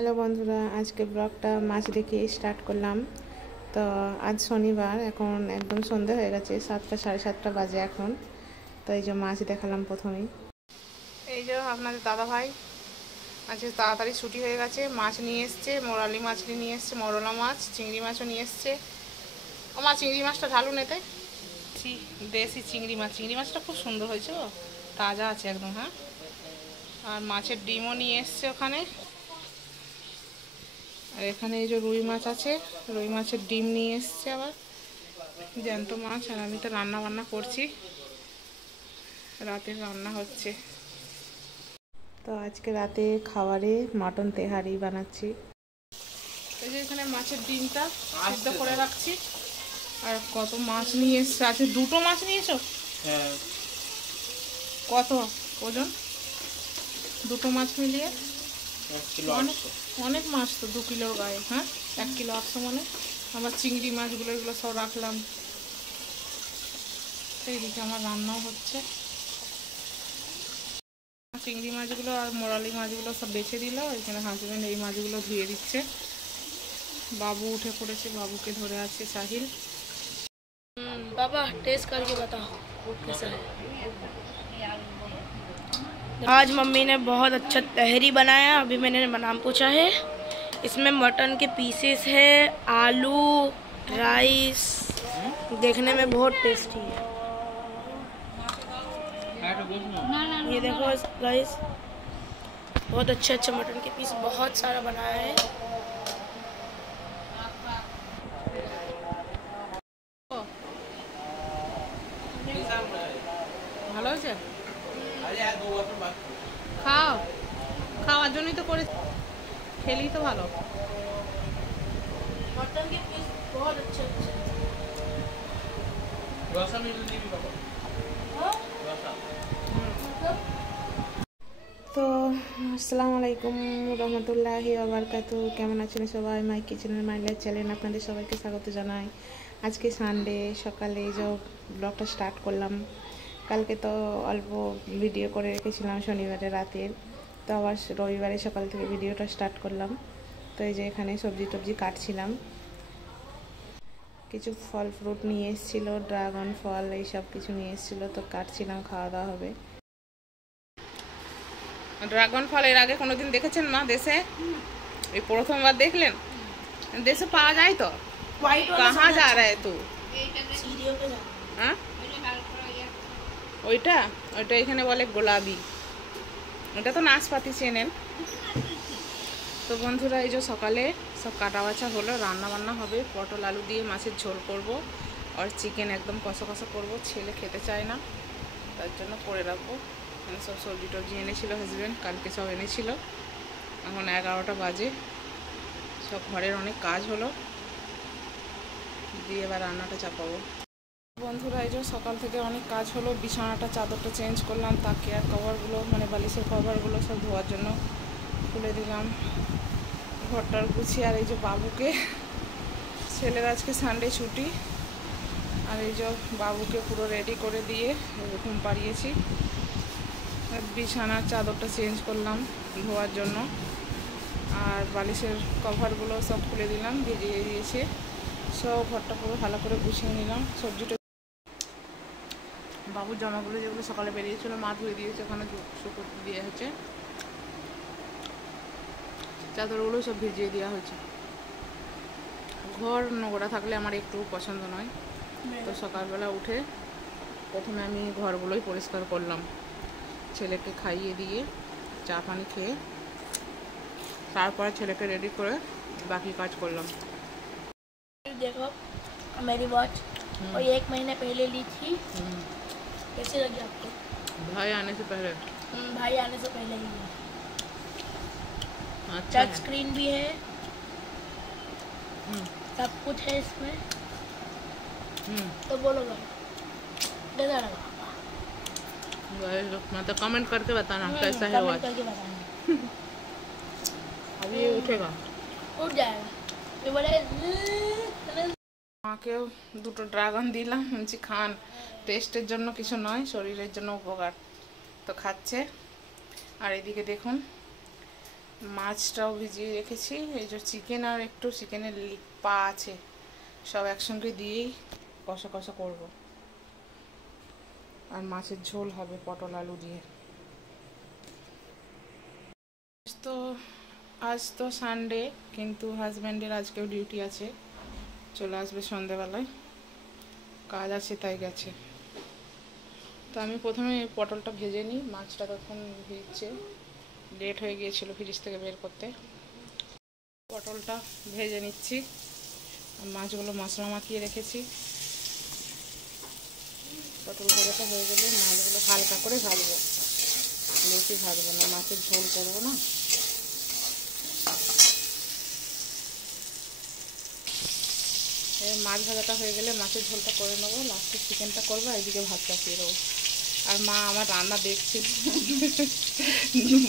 Hello বন্ধুরা, আজকে ব্লগটা মাছ দেখে স্টার্ট করলাম। তো আজ শনিবার, এখন একদম সন্ধে হয়ে গেছে, 7টা সাড়ে 7টা বাজে এখন। তো এই যে মাছ দেখালাম প্রথমেই। এই যে আপনাদের দাদা ভাই আজকে তাড়াতাড়ি ছুটি হয়ে গেছে, মাছ নিয়ে এসছে, মোরালি মাছ নিয়ে এসছে, মরলা মাছ, চিংড়ি মাছও নিয়ে এসছে। ও মা, চিংড়ি মাছটা ঢালুন এতে। দেশি চিংড়ি মাছটা খুব সুন্দর হয়েছে, ও তাজা আছে একদম। হ্যাঁ, আর মাছের ডিমও নিয়ে এসছে ওখানে। আর এখানে এই যে রুই মাছ আছে, রুই মাছের ডিম নিয়ে এসছে আবার, জ্যান্ত মাছ। আর আমি তো রান্না বান্না করছি, রাতে রান্না হচ্ছে। তো আজকে রাতে খাবারে মাটন তেহারি বানাচ্ছি। এই যে এখানে মাছের ডিমটা সিদ্ধ করে রাখছি। আর কত মাছ নিয়ে এসছে, আছে দুটো মাছ নিয়েছো? হ্যাঁ। কত ওজন? দুটো মাছ মিলিয়ে অনেক মাছ তো, 2 কিলোর গায়ে। হ্যাঁ, 1 কিলো 800 মানে। আবার চিংড়ি মাছগুলো এগুলো সব রাখলাম। এইদিকে আমার রান্নাও হচ্ছে। চিংড়ি মাছগুলো আর মোরালি মাছগুলো সব বেছে দিল। এখানে হাজবেন্ড এই মাছগুলো ধুয়ে দিচ্ছে। বাবু উঠে পড়েছে, বাবুকে ধরে আছে সাহিল। पापा टेस्ट करके बताओ कैसा है। आज मम्मी ने बहुत अच्छा तहरी बनाया। अभी मैंने नाम पूछा है। इसमें मटन के पीसेस है, आलू, राइस, देखने में बहुत टेस्टी है। ये देखो गाइस, बहुत अच्छे अच्छे मटन के पीस बहुत सारा बनाया है। ভালো হয়েছে? খাও, খাওয়ার জন্যই তো করে, খেলেই তো ভালো। मटन के पीस बहुत अच्छे अच्छे। তো আসসালামু আলাইকুম রহমতুল্লাহি ওয়া বারাকাতু। কেমন আছেন সবাই? মাই কিচেনের মাই লাইফ চ্যানেল আপনাদের সবাইকে স্বাগত জানাই। আজকে সানডে, সকালে এই যে ব্লগটা স্টার্ট করলাম। কালকে তো অল্প ভিডিও করে রেখেছিলাম শনিবারে রাতের, তো আবার রবিবারে সকাল থেকে ভিডিওটা স্টার্ট করলাম। তো এই যে এখানে সবজি টবজি কাটছিলাম, কিছু ফল ফ্রুট নিয়ে এসেছিলো, ড্রাগন ফল এইসব কিছু নিয়ে এসেছিলো, তো কাটছিলাম, খাওয়া দাওয়া হবে। ড্রাগন ফল এর আগে কোনোদিন দেখেছেন মা দেশে? এই প্রথমবার দেখলেন? দেশে পাওয়া যায় তো? কাহা যা রা তু? হ্যাঁ, ওইটা ওইটা এখানে বলে গোলাপি। ওটা তো নাশপাতি চেনেন। তো বন্ধুরা, এই যে সকালে সব কাটা বাছা হলো, রান্না বান্না হবে। পটল আলু দিয়ে মাছের ঝোল করব, আর চিকেন একদম কষা কষা করবো। ছেলে খেতে চায় না, তার জন্য করে রাখবো। এখানে সব সবজি টবজি এনেছিল হাজব্যান্ড, কালকে সব এনেছিল। এখন 11টা বাজে, সব ঘরের অনেক কাজ হলো, দিয়ে এবার রান্নাটা চাপাবো। বন্ধুরা, এই যে সকাল থেকে অনেক কাজ হলো। বিছানাটা, চাদরটা চেঞ্জ করলাম, তাকে আর কভারগুলো মানে বালিশের কভারগুলো সব ধোয়ার জন্য খুলে দিলাম। ঘরটার গুছিয়ে, আর এই যে বাবুকে, ছেলের আজকে সানডে ছুটি, আর এই যে বাবুকে পুরো রেডি করে দিয়ে ঘুম পাড়িয়েছি। বিছানার চাদরটা চেঞ্জ করলাম ধোয়ার জন্য, আর বালিশের কভারগুলো সব খুলে দিলাম, ভিজিয়ে দিয়েছে। সব ঘরটা পুরো ভালো করে গুছিয়ে নিলাম। সবজিটা, বাবুর জামাগুলো যেগুলো সকালে বেরিয়েছিল মা ধুয়ে দিয়েছে, ওখানে শুকোতে দিয়ে হচ্ছে। চাদরগুলো সব ভিজিয়ে দেওয়া হয়েছে। ঘর নোংরা থাকলে আমার একটু পছন্দ নয়, তো সকালবেলা উঠে প্রথমে আমি ঘরগুলোই পরিষ্কার করলাম। ছেলেকে খাইয়ে দিয়ে চা পানি খেয়ে তারপরে ছেলেকে রেডি করে बाकी काज करलाम। देखो मेरी वॉच, और 1 महीने पहले ली थी। कैसी लगी आपको? भाई आने से पहले? भाई आने से पहले ही ली। अच्छा, टच स्क्रीन भी है, सब कुछ है इसमें। तो बोलो भाई कैसा लगा? मतलब कमेंट करके बताना कैसा है वॉच। करके बताना। अभी ये उठेगा, उठ जाएगा। तो बोले মাকেও দুটো ড্রাগন দিলাম, বলছি খান, টেস্টের জন্য কিছু নয়, শরীরের জন্য উপকার। তো খাচ্ছে। আর এদিকে দেখুন মাছটাও ভিজিয়ে রেখেছি। এই যে চিকেন আর একটু চিকেনের পা আছে, সব একসঙ্গে দিয়েই কষা কষা করব। আর মাছের ঝোল হবে পটল আলু দিয়ে। তো আজ তো সানডে, কিন্তু হাজব্যান্ডের আজকেও ডিউটি আছে, চলে আসবে সন্ধেবেলায়, কাজ আছে তাই গেছে। তো আমি প্রথমে পটলটা ভেজে নিই, মাছটা তখন ভিজছে, লেট হয়ে গিয়েছিল ফ্রিজ থেকে বের করতে। পটলটা ভেজে নিচ্ছি, মাছগুলো মশলা মাখিয়ে রেখেছি। পটল ভাজাটা হয়ে গেলে মাছগুলো হালকা করে ভাজবো, বেশি ভাজবো না, মাছের ঝোল করবো না। মাছ ভাজাটা হয়ে গেলে মাছের ঝোলটা করে নেবো, লাস্টে চিকেনটা করবো, এইদিকে ভাত চাপিয়ে দেবো। আর মা আমার রান্না দেখছি,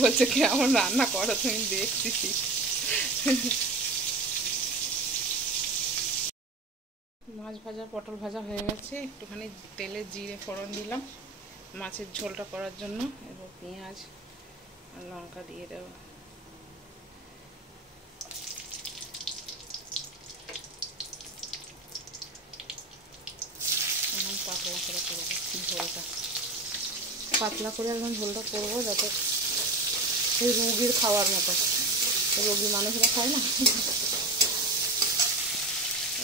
বলছে কি আমার রান্না করো, তুমি দেখছি। মাছ ভাজা পটল ভাজা হয়ে গেছে, একটুখানি তেলে জিরে ফোড়ন দিলাম মাছের ঝোলটা করার জন্য। এবার পেঁয়াজ আর লঙ্কা দিয়ে দেবো। এখন পাতলা করে করবো ঝোলটা, পাতলা করে একদম ঝোলটা করবো, যাতে সেই রুগীর খাওয়ার মতো, রোগী মানুষরা খায় না,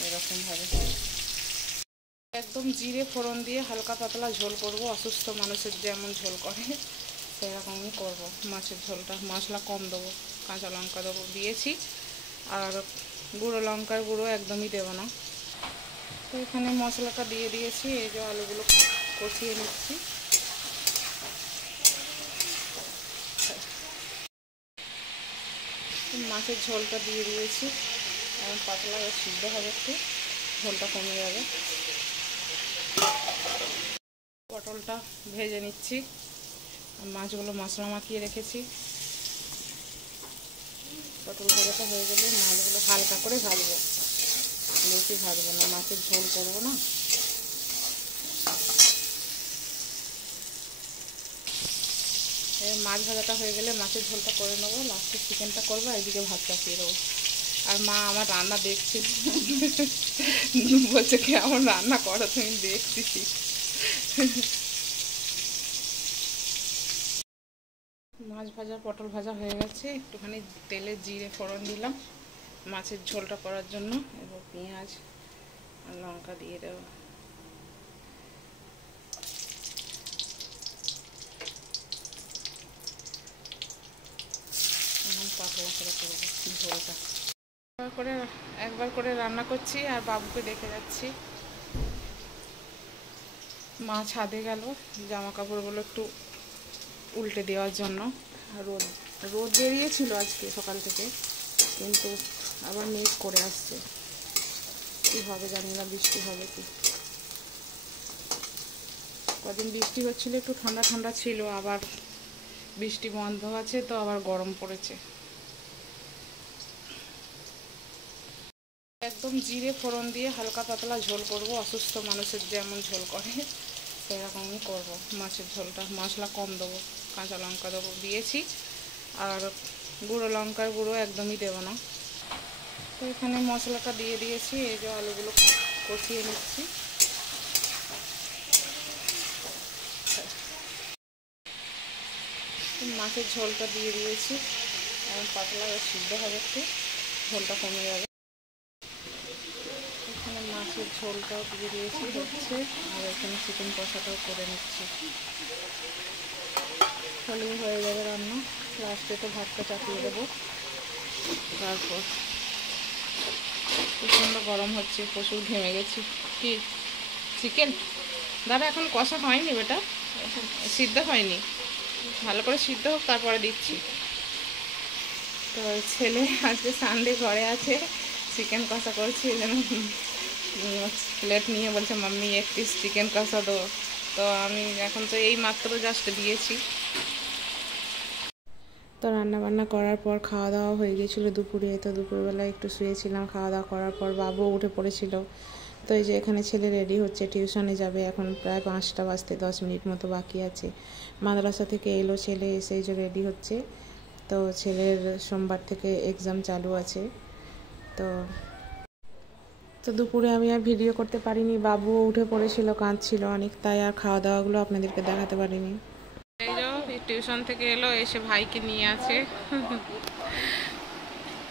এরকমভাবে একদম জিরে ফোড়ন দিয়ে হালকা পাতলা ঝোল করব, অসুস্থ মানুষের যেমন ঝোল করে সেরকমই করব। মাছের ঝোলটা মশলা কম দেবো, কাঁচা লঙ্কা দেবো দিয়েছি, আর গুঁড়ো লঙ্কার গুঁড়ো একদমই দেবো না। তো এখানে মশলাটা দিয়ে দিয়েছি, এই যে আলুগুলো কষিয়ে নিচ্ছি। মাছের ঝোলটা দিয়ে দিয়েছি, এখন পাতলা সিদ্ধ হবে, একটু ঝোলটা কমে যাবে। পটলটা ভেজে নিচ্ছি, মাছগুলো মশলা মাখিয়ে রেখেছি। পটল ভাজাটা হয়ে গেলে মাছগুলো হালকা করে ভাজবো, বেশি ভাজবো না, মাছের ঝোল করবো না। মাছ ভাজাটা হয়ে গেলে মাছের ঝোলটা করে নেবো, লাস্টে চিকেনটা করবো, এইদিকে ভাত চাপিয়ে দেবো। আর মা আমার রান্না দেখছি, বলছে কি আমার রান্না করো, তুমি দেখছি। মাছ ভাজা পটল ভাজা হয়ে গেছে, একটুখানি তেলে জিরে ফোড়ন দিলাম মাছের ঝোলটা করার জন্য। এবার পেঁয়াজ আর লঙ্কা দিয়ে দেবো। এখন পাতলা করে করবো ঝোলটা, একবার করে রান্না করছি আর বাবুকে দেখে যাচ্ছি। মা ছাদে গেল জামা কাপড়গুলো একটু উল্টে দেওয়ার জন্য। রোদ রোদ বেরিয়েছিল আজকে সকাল থেকে, কিন্তু আবার মেঘ করে আসছে, কী হবে জানি না, বৃষ্টি হবে কি। কদিন বৃষ্টি হচ্ছিল, একটু ঠান্ডা ঠান্ডা ছিল, আবার বৃষ্টি বন্ধ আছে তো আবার গরম পড়েছে। একদম জিরে ফোড়ন দিয়ে হালকা পাতলা ঝোল করব, অসুস্থ মানুষের যেমন ঝোল করে সেরকমই করব। মাছের ঝোলটা মশলা কম দেবো, কাঁচা লঙ্কা দেবো দিয়েছি, আর গুঁড়ো লঙ্কার গুঁড়ো একদমই দেবো না। তো এখানে মশলাটা দিয়ে দিয়েছি, এই যে আলুগুলো কষিয়ে নিচ্ছি। মাছের ঝোলটা দিয়ে দিয়েছি, এখন পাতলা সিদ্ধ হবে, একটু ঝোলটা কমে যাবে। এখানে মাছের ঝোলটাও দিয়ে দিয়েছি হচ্ছে, আর এখানে চিকেন কষাটাও করে নিচ্ছি, তাহলেই হয়ে যাবে রান্না। লাস্টে তো ভাতটা চাপিয়ে দেবো। তারপর প্রচণ্ড গরম হচ্ছে, প্রচুর ঘেমে গেছি। কি চিকেন দাদা এখন কষা হয়নি বেটা, সিদ্ধ হয়নি, ভালো করে সিদ্ধ হোক তারপরে দিচ্ছি। তো ছেলে আজকে সানডে ঘরে আছে, চিকেন কষা করছি, এই জন্য প্লেট নিয়ে বলছে মাম্মি এক পিস চিকেন কষা দো। তো আমি এখন তো এই মাত্র জাস্ট দিয়েছি। তো রান্নাবান্না করার পর খাওয়া দাওয়া হয়ে গিয়েছিলো দুপুরে। তো দুপুরবেলা একটু শুয়েছিলাম, খাওয়া দাওয়া করার পর বাবু উঠে পড়েছিল। তো এই যে এখানে ছেলে রেডি হচ্ছে, টিউশনে যাবে, এখন প্রায় 5টা বাজতে 10 মিনিট মতো বাকি আছে। মাদ্রাসা থেকে এলো ছেলে, এসে এই যে রেডি হচ্ছে। তো তো ছেলের সোমবার থেকে এক্সাম চালু আছে। তো তো দুপুরে আমি আর ভিডিও করতে পারিনি, বাবুও উঠে পড়েছিল, কাঁদছিল অনেক, তাই আর খাওয়া দাওয়াগুলো আপনাদেরকে দেখাতে পারিনি। এই যে টিউশন থেকে এলো, এসে ভাইকে নিয়ে আছে।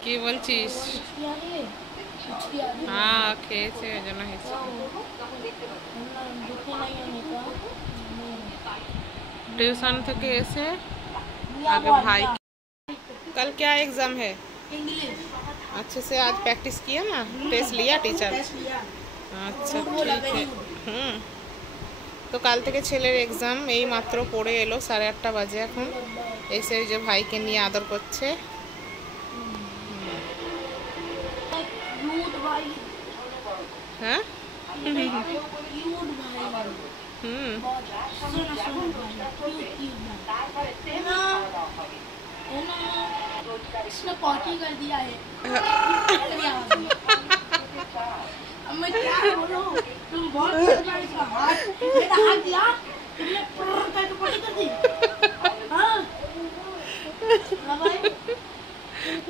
কি বলছিস? হ্যাঁ খেয়েছে, ওই জন্য হয়েছে। ट्यूशन থেকে এসে आगे भाई कल क्या एग्जाम है? इंग्लिश। अच्छे से आज प्रैक्टिस किया ना? टेस्ट लिया टीचर? अच्छा ठीक है। তো কাল থেকে ছেলের এক্সাম, এই মাত্র পড়ে এলো, 8:30 বাজে এখন। এসে যে ভাইকে নিয়ে আদর করছে। হ্যাঁ इसने पॉटी कर दिया है। अब मैं क्या बोलूं? तुम बहुत इसका हाथ मेरा हाथ दिया, तुमने करके पॉटी कर दी। हाँ भाई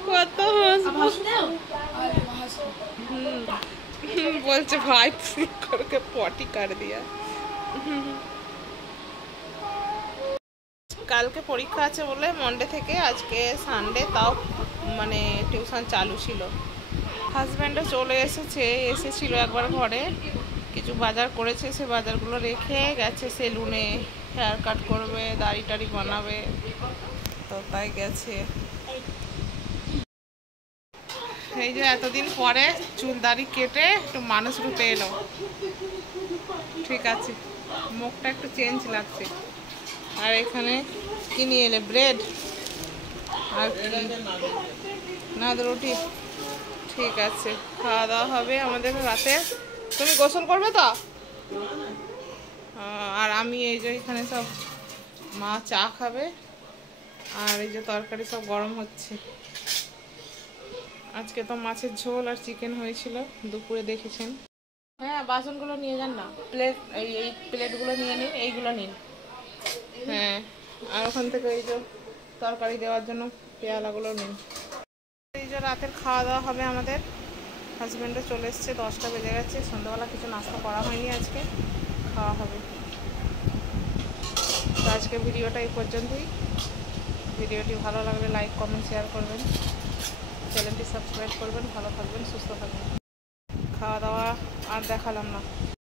কত বলছে ভাই করকে পটি कर दिया। কালকে পরীক্ষা আছে বলে মন্ডে থেকে, আজকে সানডে, তাও মানে টিউশন চালু ছিল। হাজব্যান্ডও চলে এসেছিল একবার ঘরে, কিছু বাজার করেছে, সে বাজারগুলো রেখে গেছে সেলুনে, হেয়ার কাট করবে, দাড়ি টাড়ি বানাবে, তো তাই গেছে। এই যে এতদিন পরে চুল দাড়ি কেটে একটু মানুষ রূপে এলো, ঠিক আছে, মুখটা একটু চেঞ্জ লাগছে। আর এখানে কি নিয়ে এলে? ব্রেড আর না রুটি, ঠিক আছে, খাওয়া দাওয়া হবে আমাদের রাতে। তুমি গোসল করবে তো? আর আমি এই যে এখানে সব, মা চা খাবে, আর এই যে তরকারি সব গরম হচ্ছে। আজকে তো মাছের ঝোল আর চিকেন হয়েছিল, দুপুরে দেখেছেন। হ্যাঁ বাসনগুলো নিয়ে যান না, প্লেট, এই প্লেটগুলো নিয়ে নিন, এইগুলো নিন। হ্যাঁ আর ওখান থেকে এই যে তরকারি দেওয়ার জন্য পেয়ালাগুলো নিন। এই যে রাতের খাওয়া দাওয়া হবে আমাদের। হাজব্যান্ডও চলে এসছে, 10টা বেজে গেছে, সন্ধ্যাবেলা কিছু নাস্তা করা হয়নি, আজকে খাওয়া হবে। তো আজকে ভিডিওটা এই পর্যন্তই। ভিডিওটি ভালো লাগলে লাইক কমেন্ট শেয়ার করবেন, চ্যানেলটি সাবস্ক্রাইব করবেন। ভালো থাকবেন, সুস্থ থাকবেন। খাওয়া দাওয়া আর দেখালাম না।